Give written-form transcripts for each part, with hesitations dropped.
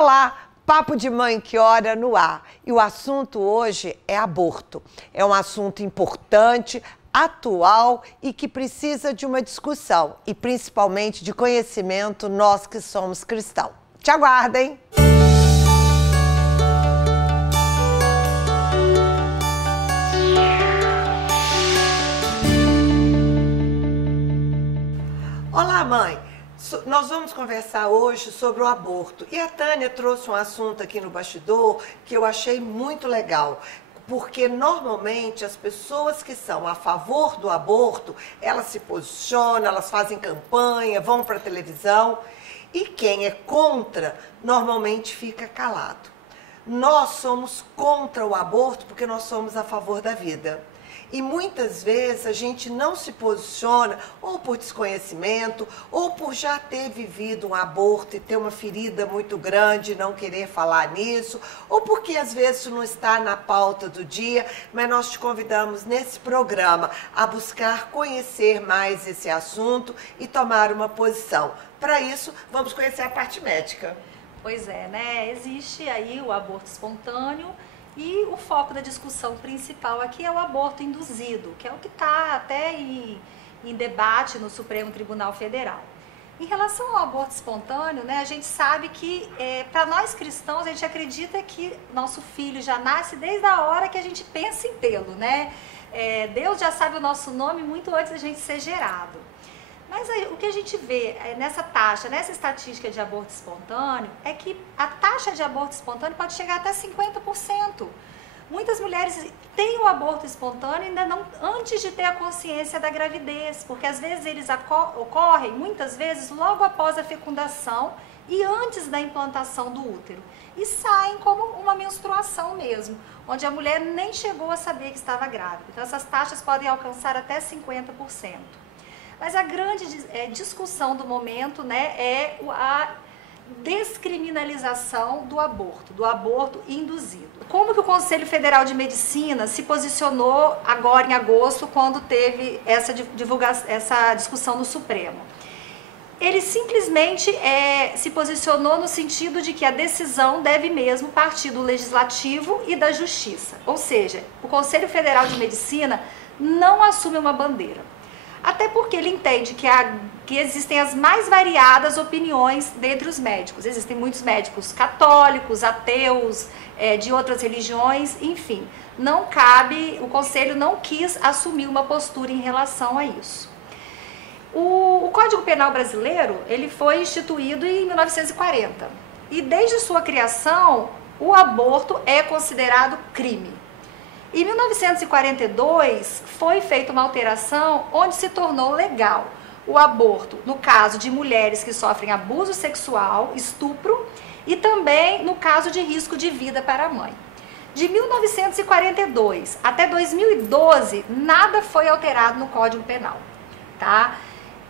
Olá, Papo de Mãe que Ora no ar. E o assunto hoje é aborto. É um assunto importante, atual e que precisa de uma discussão e principalmente de conhecimento, nós que somos cristãos. Te aguardem! Olá, mãe! Nós vamos conversar hoje sobre o aborto. E a Tânia trouxe um assunto aqui no bastidor que eu achei muito legal. Porque normalmente as pessoas que são a favor do aborto, elas se posicionam, elas fazem campanha, vão para a televisão. E quem é contra, normalmente fica calado. Nós somos contra o aborto porque nós somos a favor da vida. E muitas vezes a gente não se posiciona ou por desconhecimento ou por já ter vivido um aborto e ter uma ferida muito grande e não querer falar nisso, ou porque às vezes não está na pauta do dia, mas nós te convidamos nesse programa a buscar conhecer mais esse assunto e tomar uma posição. Para isso, vamos conhecer a parte médica. Pois é, né? Existe aí o aborto espontâneo. E o foco da discussão principal aqui é o aborto induzido, que é o que está até em debate no Supremo Tribunal Federal. Em relação ao aborto espontâneo, né, a gente sabe que, para nós cristãos, a gente acredita que nosso filho já nasce desde a hora que a gente pensa em tê-lo, né? Deus já sabe o nosso nome muito antes da gente ser gerado. Mas o que a gente vê nessa taxa, nessa estatística de aborto espontâneo, é que a taxa de aborto espontâneo pode chegar até 50%. Muitas mulheres têm o aborto espontâneo ainda não antes de ter a consciência da gravidez, porque às vezes eles ocorrem, muitas vezes, logo após a fecundação e antes da implantação do útero. E saem como uma menstruação mesmo, onde a mulher nem chegou a saber que estava grávida. Então essas taxas podem alcançar até 50%. Mas a grande discussão do momento, né, é a descriminalização do aborto induzido. Como que o Conselho Federal de Medicina se posicionou agora em agosto, quando teve essa discussão no Supremo? Ele simplesmente se posicionou no sentido de que a decisão deve mesmo partir do Legislativo e da Justiça. Ou seja, o Conselho Federal de Medicina não assume uma bandeira. Até porque ele entende que existem as mais variadas opiniões dentre os médicos. Existem muitos médicos católicos, ateus, de outras religiões, enfim. Não cabe, o Conselho não quis assumir uma postura em relação a isso. O Código Penal brasileiro, ele foi instituído em 1940. E desde sua criação, o aborto é considerado crime. Em 1942, foi feita uma alteração onde se tornou legal o aborto no caso de mulheres que sofrem abuso sexual, estupro, e também no caso de risco de vida para a mãe. De 1942 até 2012, nada foi alterado no Código Penal, tá?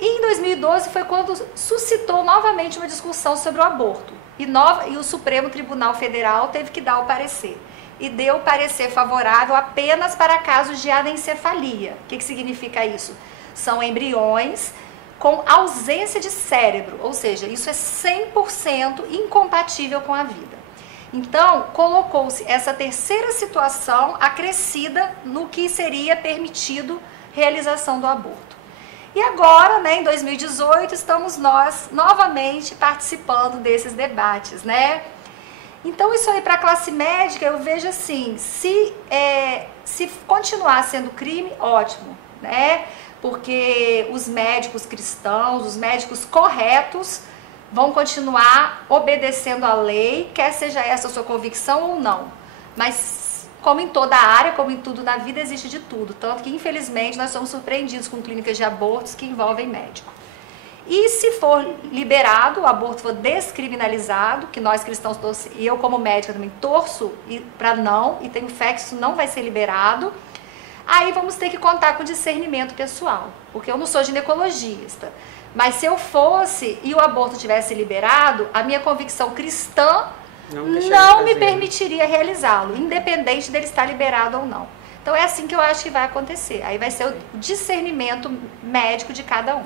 E em 2012 foi quando suscitou novamente uma discussão sobre o aborto. E o Supremo Tribunal Federal teve que dar o parecer. E deu parecer favorável apenas para casos de anencefalia. O que significa isso? São embriões com ausência de cérebro, ou seja, isso é 100% incompatível com a vida. Então, colocou-se essa terceira situação acrescida no que seria permitido realização do aborto. E agora, né, em 2018, estamos nós novamente participando desses debates, né? Então, isso aí para a classe médica, eu vejo assim, se continuar sendo crime, ótimo, né? Porque os médicos cristãos, os médicos corretos, vão continuar obedecendo à lei, quer seja essa a sua convicção ou não. Mas, como em toda área, como em tudo na vida, existe de tudo. Tanto que, infelizmente, nós somos surpreendidos com clínicas de abortos que envolvem médico. E se for liberado, o aborto for descriminalizado, que nós cristãos, e eu como médica também torço para não, e tenho fé que isso não vai ser liberado, aí vamos ter que contar com discernimento pessoal, porque eu não sou ginecologista. Mas se eu fosse e o aborto tivesse liberado, a minha convicção cristã não me permitiria realizá-lo, independente dele estar liberado ou não. Então é assim que eu acho que vai acontecer. Aí vai ser o discernimento médico de cada um.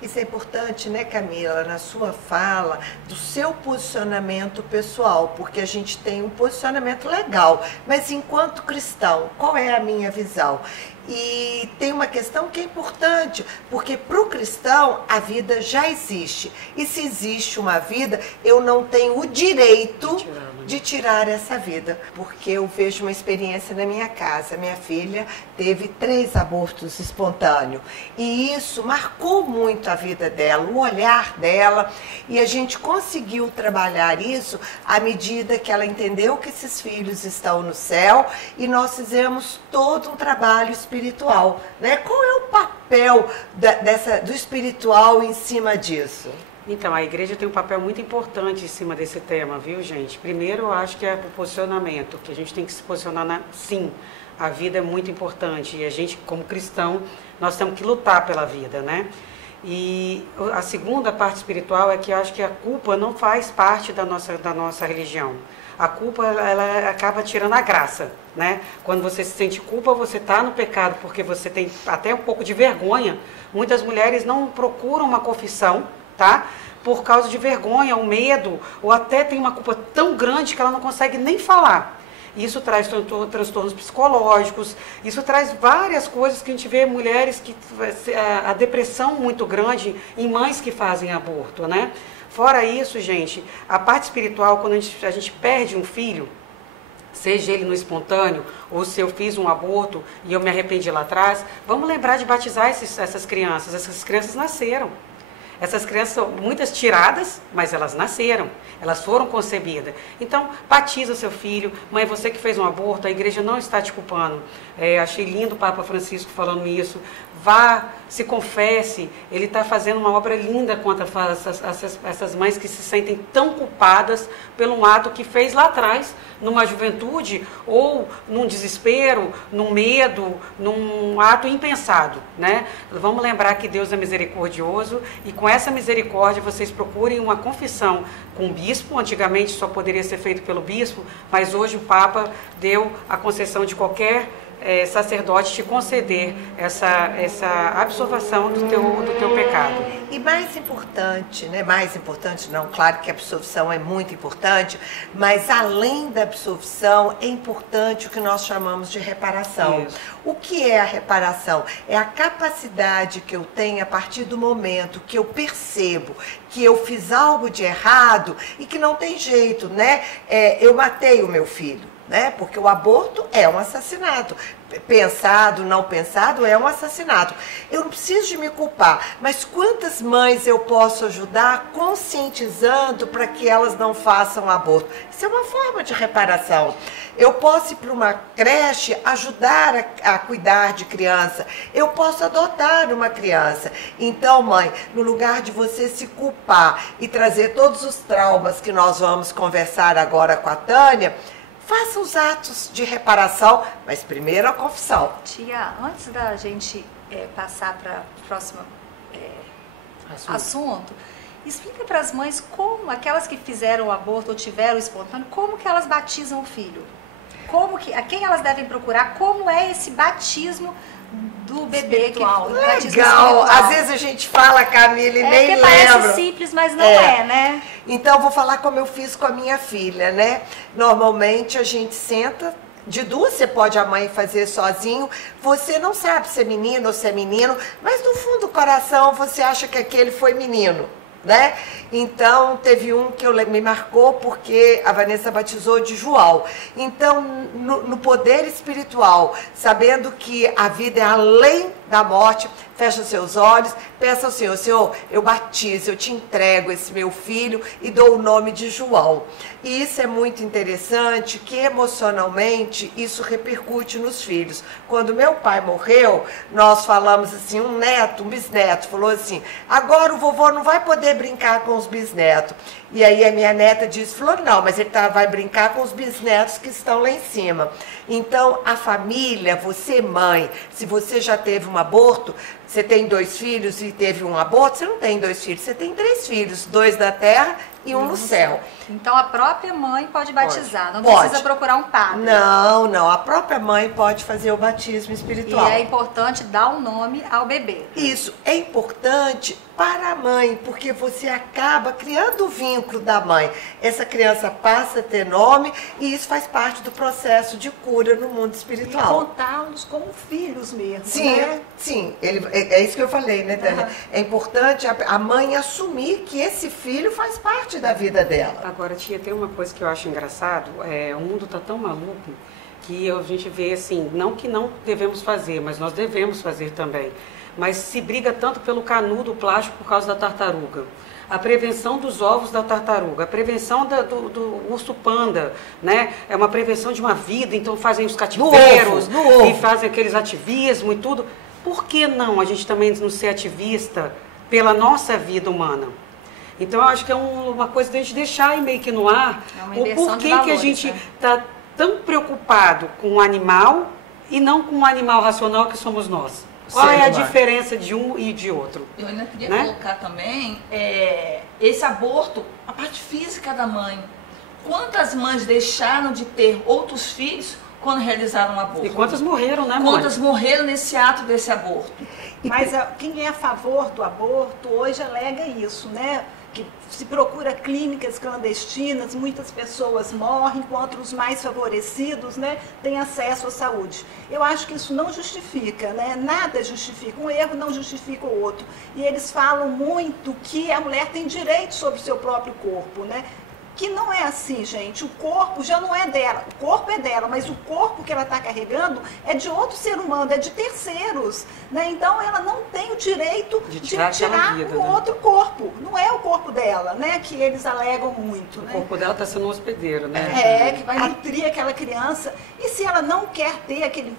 Isso é importante, né, Camila, na sua fala, do seu posicionamento pessoal, porque a gente tem um posicionamento legal, mas enquanto cristão, qual é a minha visão? E tem uma questão que é importante, porque para o cristão a vida já existe. E se existe uma vida, eu não tenho o direito de tirar essa vida. Porque eu vejo uma experiência na minha casa. Minha filha teve 3 abortos espontâneos. E isso marcou muito a vida dela, o olhar dela. E a gente conseguiu trabalhar isso à medida que ela entendeu que esses filhos estão no céu. E nós fizemos todo um trabalho espiritual, né? Qual é o papel do espiritual em cima disso? Então, a igreja tem um papel muito importante em cima desse tema, viu, gente? Primeiro, eu acho que é o posicionamento, que a gente tem que se posicionar sim, a vida é muito importante e a gente, como cristão, nós temos que lutar pela vida, né? E a segunda parte espiritual é que eu acho que a culpa não faz parte da nossa religião. A culpa, ela acaba tirando a graça, né? Quando você se sente culpa, você está no pecado, porque você tem até um pouco de vergonha. Muitas mulheres não procuram uma confissão, tá? Por causa de vergonha, ou medo, ou até tem uma culpa tão grande que ela não consegue nem falar. Isso traz transtornos psicológicos, isso traz várias coisas que a gente vê mulheres que a depressão muito grande em mães que fazem aborto, né? Fora isso, gente, a parte espiritual, quando a gente perde um filho, seja ele no espontâneo, ou se eu fiz um aborto e eu me arrependi lá atrás, vamos lembrar de batizar essas crianças. Essas crianças nasceram. Essas crianças são muitas tiradas, mas elas nasceram, elas foram concebidas. Então, batiza seu filho. Mãe, você que fez um aborto, a igreja não está te culpando. Achei lindo o Papa Francisco falando isso. Vá, se confesse. Ele está fazendo uma obra linda contra essas mães que se sentem tão culpadas pelo um ato que fez lá atrás, numa juventude, ou num desespero, num medo, num ato impensado, né? Vamos lembrar que Deus é misericordioso e com essa misericórdia vocês procurem uma confissão com o bispo. Antigamente só poderia ser feito pelo bispo, mas hoje o Papa deu a concessão de qualquer sacerdote te conceder essa absolvação do teu pecado. E mais importante, né? Mais importante não, claro que a absolvição é muito importante, mas além da absolvição é importante o que nós chamamos de reparação. Isso. O que é a reparação? É a capacidade que eu tenho a partir do momento que eu percebo que eu fiz algo de errado e que não tem jeito, né? Eu matei o meu filho. Né? Porque o aborto é um assassinato. Pensado, não pensado, é um assassinato. Eu não preciso de me culpar, mas quantas mães eu posso ajudar conscientizando para que elas não façam aborto? Isso é uma forma de reparação. Eu posso ir para uma creche ajudar a cuidar de criança. Eu posso adotar uma criança. Então, mãe, no lugar de você se culpar e trazer todos os traumas que nós vamos conversar agora com a Tânia, faça os atos de reparação, mas primeiro a confissão. Tia, antes da gente passar para o próximo assunto, explica para as mães como, aquelas que fizeram o aborto ou tiveram o espontâneo, como que elas batizam o filho? A quem elas devem procurar? Como é esse batismo do bebê? Espiritual. Legal! Às vezes a gente fala, Camila, e nem lembra. Parece simples, mas não é, né? Então, vou falar como eu fiz com a minha filha, né? Normalmente a gente senta, de duas você pode a mãe fazer sozinho, você não sabe se é menino ou se é menino, mas no fundo do coração você acha que aquele foi menino, né? Então, teve um que me marcou porque a Vanessa batizou de João. Então, no poder espiritual, sabendo que a vida é além da morte, fecha seus olhos, peça ao Senhor: Senhor, eu batizo, eu te entrego esse meu filho e dou o nome de João. E isso é muito interessante, que emocionalmente isso repercute nos filhos. Quando meu pai morreu, nós falamos assim, um bisneto, falou assim: agora o vovô não vai poder brincar com os bisnetos. E aí a minha neta falou, não, mas ele vai brincar com os bisnetos que estão lá em cima. Então, a família, você mãe, se você já teve um aborto, você tem 2 filhos e teve um aborto, você não tem 2 filhos, você tem 3 filhos, 2 da terra e um no céu. Então a própria mãe pode batizar, não Pode. precisa procurar um padre. Não, a própria mãe pode fazer o batismo espiritual. E é importante dar um nome ao bebê. Isso é importante para a mãe, porque você acaba criando o vínculo da mãe. Essa criança passa a ter nome e isso faz parte do processo de cura no mundo espiritual. E contá-los como filhos mesmo, Sim, né? sim, é isso que eu falei, né, Tânia? É importante a mãe assumir que esse filho faz parte da vida dela. Agora, tia, tem uma coisa que eu acho engraçado, o mundo tá tão maluco que a gente vê assim, não que não devemos fazer, mas nós devemos fazer também. Mas se briga tanto pelo canudo plástico por causa da tartaruga. A prevenção dos ovos da tartaruga, a prevenção do urso panda, né? É uma prevenção de uma vida, então fazem os cativeiros No ovo. e fazem aqueles ativismos e tudo. Por que não a gente também não ser ativista pela nossa vida humana? Então, eu acho que é uma coisa de a gente deixar aí meio que no ar o porquê que a gente está tão preocupado com o animal e não com o animal racional que somos nós. Qual é a diferença de um e de outro? Eu ainda queria colocar também esse aborto, a parte física da mãe. Quantas mães deixaram de ter outros filhos quando realizaram um aborto? E quantas morreram, né, mãe? Quantas morreram nesse ato desse aborto? Mas quem é a favor do aborto hoje alega isso, né? Que se procura clínicas clandestinas, muitas pessoas morrem, enquanto os mais favorecidos, né, têm acesso à saúde. Eu acho que isso não justifica, né? Nada justifica, um erro não justifica o outro. E eles falam muito que a mulher tem direito sobre o seu próprio corpo, né? Que não é assim, gente. O corpo já não é dela. O corpo é dela, mas o corpo que ela está carregando é de outro ser humano, é de terceiros, né? Então ela não tem o direito de tirar vida, o outro corpo. Não é o corpo dela, né? Que eles alegam muito. O né? corpo dela está sendo um hospedeiro, né? Que vai nutrir aquela criança. E se ela não quer ter aquele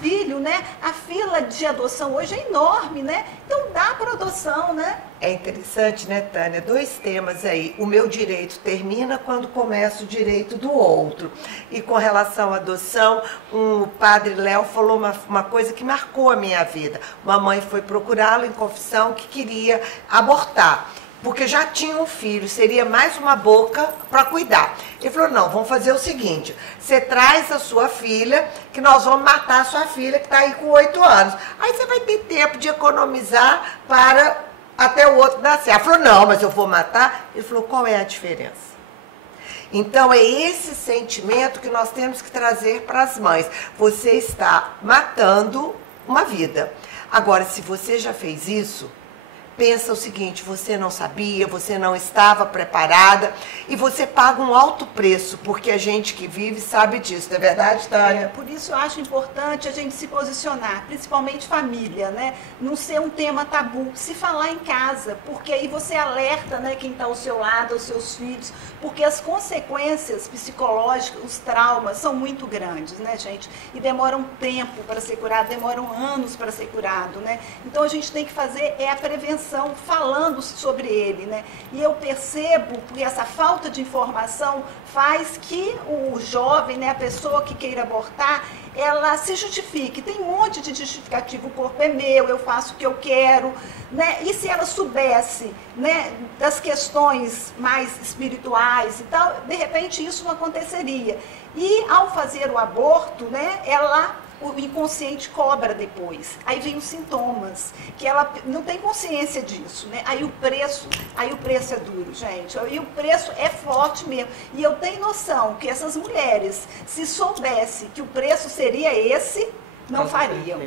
filho, né? A fila de adoção hoje é enorme, né? Então dá para adoção, né? É interessante, né, Tânia? Dois temas aí. O meu direito termina quando começa o direito do outro. E com relação à adoção, o padre Léo falou uma coisa que marcou a minha vida. Uma mãe foi procurá-lo em confissão que queria abortar, porque já tinha um filho, seria mais uma boca para cuidar. Ele falou, não, vamos fazer o seguinte, você traz a sua filha, que nós vamos matar a sua filha, que está aí com 8 anos. Aí você vai ter tempo de economizar para até o outro nascer. Ela falou, não, mas eu vou matar. Ele falou, qual é a diferença? Então, é esse sentimento que nós temos que trazer para as mães. Você está matando uma vida. Agora, se você já fez isso, pensa o seguinte, você não sabia, você não estava preparada e você paga um alto preço, porque a gente que vive sabe disso, não é verdade, Tânia? Por isso eu acho importante a gente se posicionar, principalmente família, né? Não ser um tema tabu, se falar em casa, porque aí você alerta, né, quem está ao seu lado, os seus filhos, porque as consequências psicológicas, os traumas são muito grandes, né, gente? E demoram tempo para ser curado, demoram anos para ser curado, né? Então a gente tem que fazer a prevenção, falando sobre ele, né? E eu percebo que essa falta de informação faz que o jovem, né, a pessoa que queira abortar, ela se justifique. Tem um monte de justificativo, o corpo é meu, eu faço o que eu quero, né? E se ela soubesse, né, das questões mais espirituais e tal, de repente isso não aconteceria. E ao fazer o aborto, né, o inconsciente cobra depois. Aí vem os sintomas, que ela não tem consciência disso, né? Aí o preço é duro, gente. Aí o preço é forte mesmo. E eu tenho noção que essas mulheres, se soubessem que o preço seria esse, não fariam.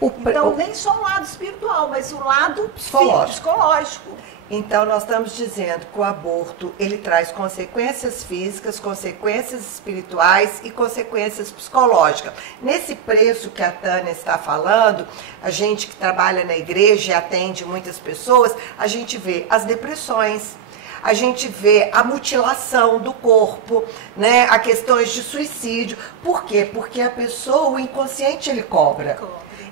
Então, nem só o lado espiritual, mas o lado psicológico. Então, nós estamos dizendo que o aborto, ele traz consequências físicas, consequências espirituais e consequências psicológicas. Nesse preço que a Tânia está falando, a gente que trabalha na igreja e atende muitas pessoas, a gente vê as depressões, a gente vê a mutilação do corpo, né? A questões de suicídio. Por quê? Porque a pessoa, o inconsciente, ele cobra.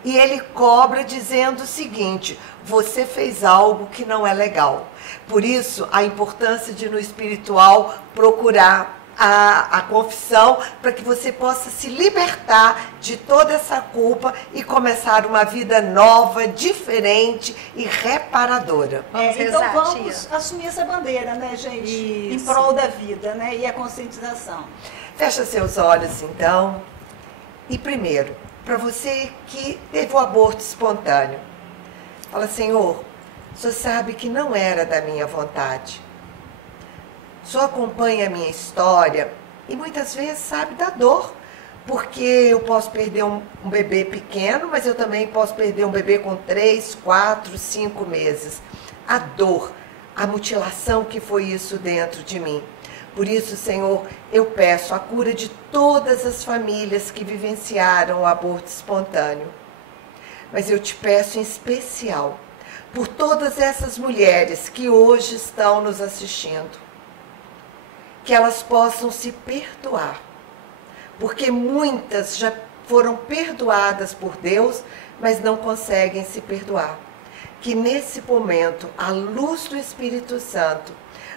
E ele cobra dizendo o seguinte, você fez algo que não é legal. Por isso, a importância de no espiritual procurar a confissão, para que você possa se libertar de toda essa culpa e começar uma vida nova, diferente e reparadora. Vamos Então rezar, vamos tia. assumir essa bandeira, né, gente? Em Isso. prol da vida, né? E a conscientização. Fecha seus olhos, então. E primeiro, para você que teve o aborto espontâneo, fala: Senhor, o Senhor sabe que não era da minha vontade. O Senhor acompanha a minha história e muitas vezes sabe da dor, porque eu posso perder um bebê pequeno, mas eu também posso perder um bebê com 3, 4, 5 meses. A dor, a mutilação que foi isso dentro de mim. Por isso, Senhor, eu peço a cura de todas as famílias que vivenciaram o aborto espontâneo. Mas eu te peço em especial por todas essas mulheres que hoje estão nos assistindo, que elas possam se perdoar, porque muitas já foram perdoadas por Deus, mas não conseguem se perdoar. Que nesse momento a luz do Espírito Santo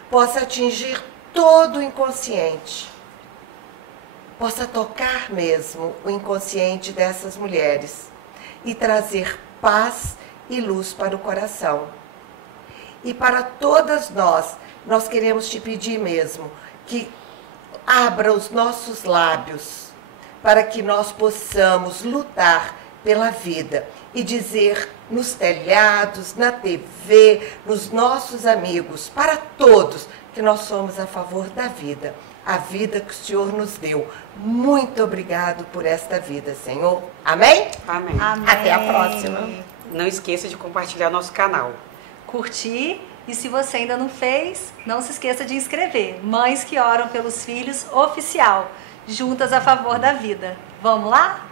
possa atingir todo o inconsciente, possa tocar mesmo o inconsciente dessas mulheres e trazer paz e luz para o coração. E para todas nós queremos te pedir mesmo que abra os nossos lábios para que nós possamos lutar pela vida e dizer nos telhados, na TV, nos nossos amigos, para todos, que nós somos a favor da vida, a vida que o Senhor nos deu. Muito obrigado por esta vida, Senhor. Amém? Amém. Amém. Até a próxima. Não esqueça de compartilhar nosso canal. Curtir, e se você ainda não fez, não se esqueça de inscrever. Mães que Oram pelos Filhos Oficial, juntas a favor da vida. Vamos lá?